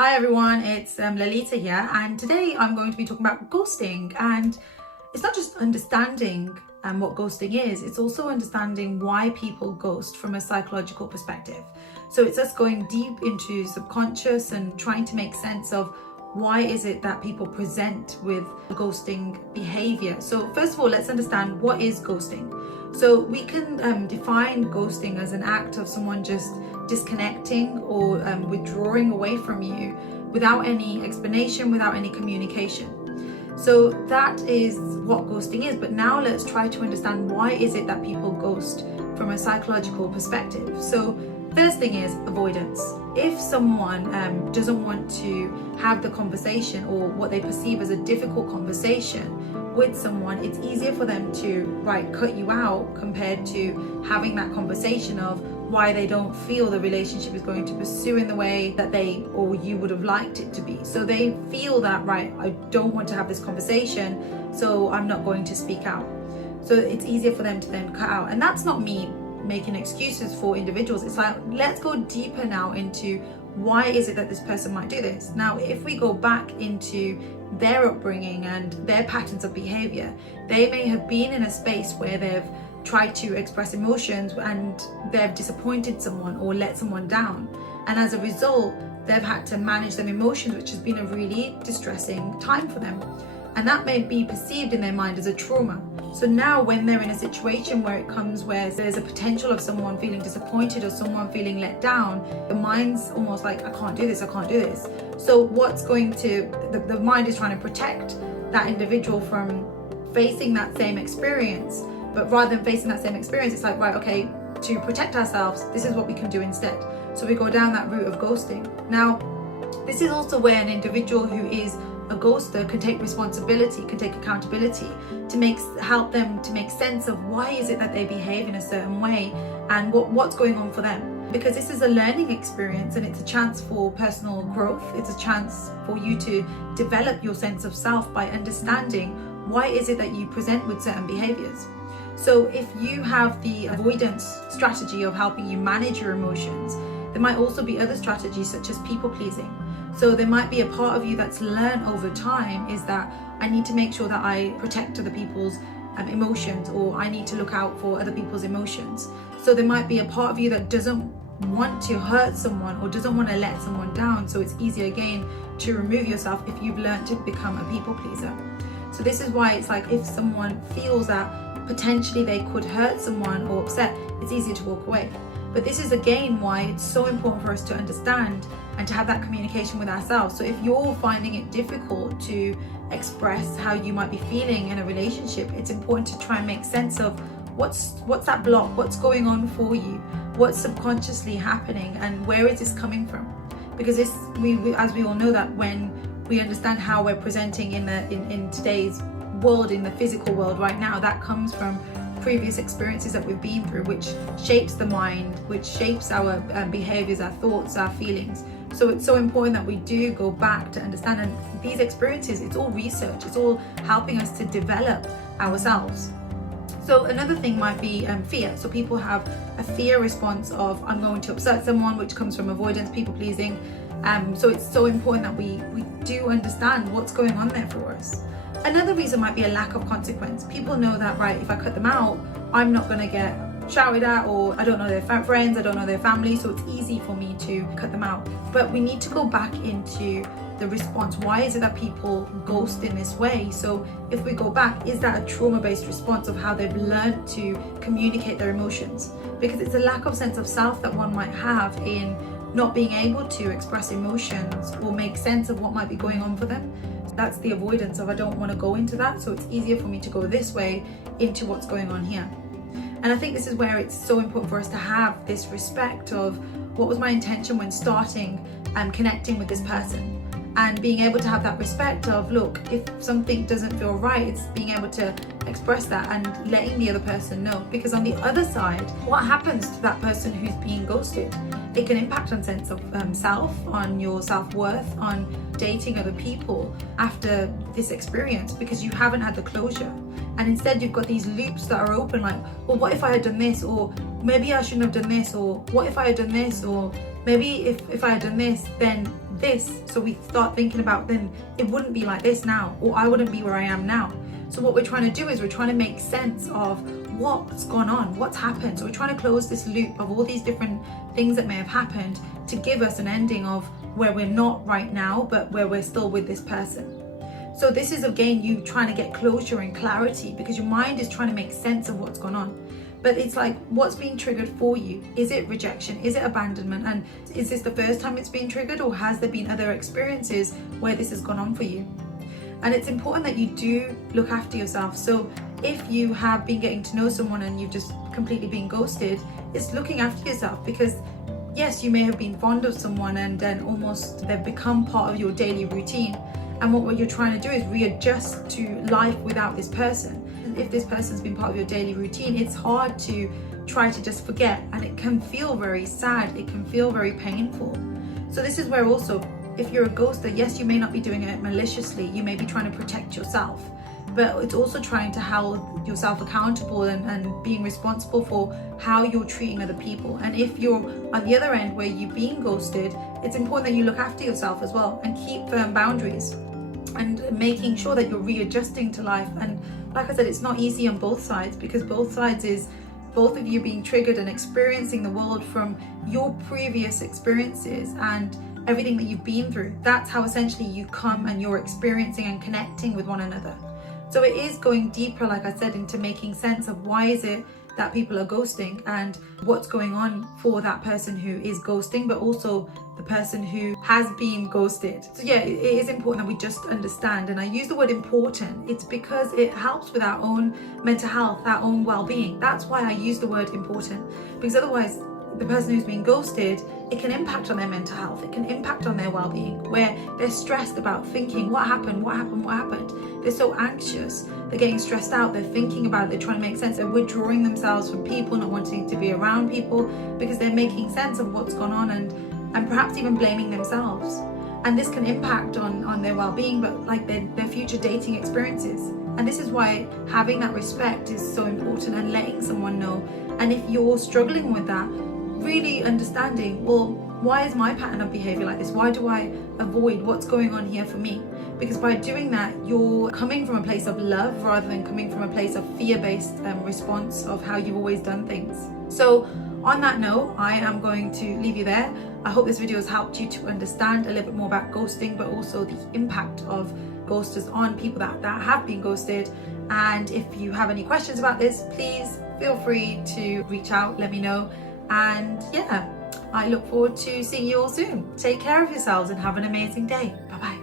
Hi everyone, it's Lalitaa here, and today I'm going to be talking about ghosting. And it's not just understanding what ghosting is, it's also understanding why people ghost from a psychological perspective. So it's us going deep into subconscious and trying to make sense of why is it that people present with ghosting behavior. So first of all, let's understand what is ghosting. So we can define ghosting as an act of someone just disconnecting or withdrawing away from you without any explanation, without any communication. So that is what ghosting is. But now let's try to understand why is it that people ghost from a psychological perspective. So first thing is avoidance. If someone doesn't want to have the conversation, or what they perceive as a difficult conversation with someone, it's easier for them to cut you out compared to having that conversation of why they don't feel the relationship is going to pursue in the way that they or you would have liked it to be. So they feel that, I don't want to have this conversation, so I'm not going to speak out. So it's easier for them to then cut out. And that's not me making excuses for individuals. It's like, let's go deeper now into why is it that this person might do this. Now, if we go back into their upbringing and their patterns of behavior, they may have been in a space where they've tried to express emotions and they've disappointed someone or let someone down, and as a result they've had to manage them emotions, which has been a really distressing time for them, and that may be perceived in their mind as a trauma. So now when they're in a situation where there's a potential of someone feeling disappointed or someone feeling let down, the mind's almost like, I can't do this. So the mind is trying to protect that individual from facing that same experience. But rather than facing that same experience, it's like, to protect ourselves, this is what we can do instead. So we go down that route of ghosting. Now, this is also where an individual who is a ghoster can take responsibility, can take accountability to help them to make sense of why is it that they behave in a certain way and what's going on for them. Because this is a learning experience and it's a chance for personal growth. It's a chance for you to develop your sense of self by understanding why is it that you present with certain behaviors. So if you have the avoidance strategy of helping you manage your emotions, there might also be other strategies such as people pleasing. So there might be a part of you that's learned over time is that I need to make sure that I protect other people's emotions, or I need to look out for other people's emotions. So there might be a part of you that doesn't want to hurt someone or doesn't want to let someone down. So it's easier again to remove yourself if you've learned to become a people pleaser. So this is why it's like, if someone feels that potentially they could hurt someone or upset, it's easier to walk away. But this is again why it's so important for us to understand and to have that communication with ourselves. So if you're finding it difficult to express how you might be feeling in a relationship, it's important to try and make sense of what's that block, what's going on for you, what's subconsciously happening, and where is this coming from. Because as we all know, that when we understand how we're presenting in today's world, in the physical world right now, that comes from previous experiences that we've been through, which shapes the mind, which shapes our behaviors, our thoughts, our feelings. So it's so important that we do go back to understand, and these experiences, it's all research, it's all helping us to develop ourselves. So another thing might be fear. So people have a fear response of, I'm going to upset someone, which comes from avoidance, people pleasing. So it's so important that we do understand what's going on there for us. Another reason might be a lack of consequence. People know that, if I cut them out, I'm not going to get shouted at, or I don't know their friends, I don't know their family, so it's easy for me to cut them out. But we need to go back into the response. Why is it that people ghost in this way? So if we go back, is that a trauma-based response of how they've learned to communicate their emotions? Because it's a lack of sense of self that one might have in not being able to express emotions or make sense of what might be going on for them. That's the avoidance of, I don't want to go into that, so it's easier for me to go this way into what's going on here. And I think this is where it's so important for us to have this respect of, what was my intention when starting and connecting with this person, and being able to have that respect of, look, if something doesn't feel right, it's being able to express that and letting the other person know. Because on the other side, what happens to that person who's being ghosted? It can impact on sense of self, on your self-worth, on dating other people after this experience, because you haven't had the closure. And instead you've got these loops that are open, like, well, what if I had done this? Or maybe I shouldn't have done this, or what if I had done this, or maybe if I had done this, then this. So we start thinking about, then it wouldn't be like this now, or I wouldn't be where I am now. So what we're trying to do is we're trying to make sense of what's gone on, what's happened. So we're trying to close this loop of all these different things that may have happened to give us an ending of where we're not right now, but where we're still with this person. So this is again you trying to get closure and clarity, because your mind is trying to make sense of what's gone on. But it's like, what's being triggered for you? Is it rejection? Is it abandonment? And is this the first time it's been triggered, or has there been other experiences where this has gone on for you? And it's important that you do look after yourself. So if you have been getting to know someone and you've just completely been ghosted, it's looking after yourself, because yes, you may have been fond of someone and then almost they've become part of your daily routine. And what you're trying to do is readjust to life without this person. If this person's been part of your daily routine, it's hard to try to just forget, and it can feel very sad, it can feel very painful. So this is where also, if you're a ghoster, yes, you may not be doing it maliciously, you may be trying to protect yourself, but it's also trying to hold yourself accountable and being responsible for how you're treating other people. And if you're on the other end where you've been ghosted, it's important that you look after yourself as well and keep firm boundaries and making sure that you're readjusting to life. And like I said, it's not easy on both sides, because both sides is both of you being triggered and experiencing the world from your previous experiences and everything that you've been through. That's how essentially you come and you're experiencing and connecting with one another. So it is going deeper, like I said, into making sense of why is it that people are ghosting and what's going on for that person who is ghosting, but also the person who has been ghosted. So yeah, it is important that we just understand. And I use the word important. It's because it helps with our own mental health, our own well-being. That's why I use the word important, because otherwise the person who's been ghosted, it can impact on their mental health, it can impact on their well-being, where they're stressed about thinking, what happened? They're so anxious, they're getting stressed out, they're thinking about it, they're trying to make sense, they're withdrawing themselves from people, not wanting to be around people, because they're making sense of what's gone on and perhaps even blaming themselves. And this can impact on their well-being, but like their future dating experiences. And this is why having that respect is so important, and letting someone know. And if you're struggling with that, really understanding, well, why is my pattern of behavior like this? Why do I avoid what's going on here for me? Because by doing that, you're coming from a place of love rather than coming from a place of fear-based response of how you've always done things. So on that note, I am going to leave you there. I hope this video has helped you to understand a little bit more about ghosting, but also the impact of ghosters on people that have been ghosted. And if you have any questions about this, please feel free to reach out, let me know. And yeah, I look forward to seeing you all soon. Take care of yourselves and have an amazing day. Bye bye.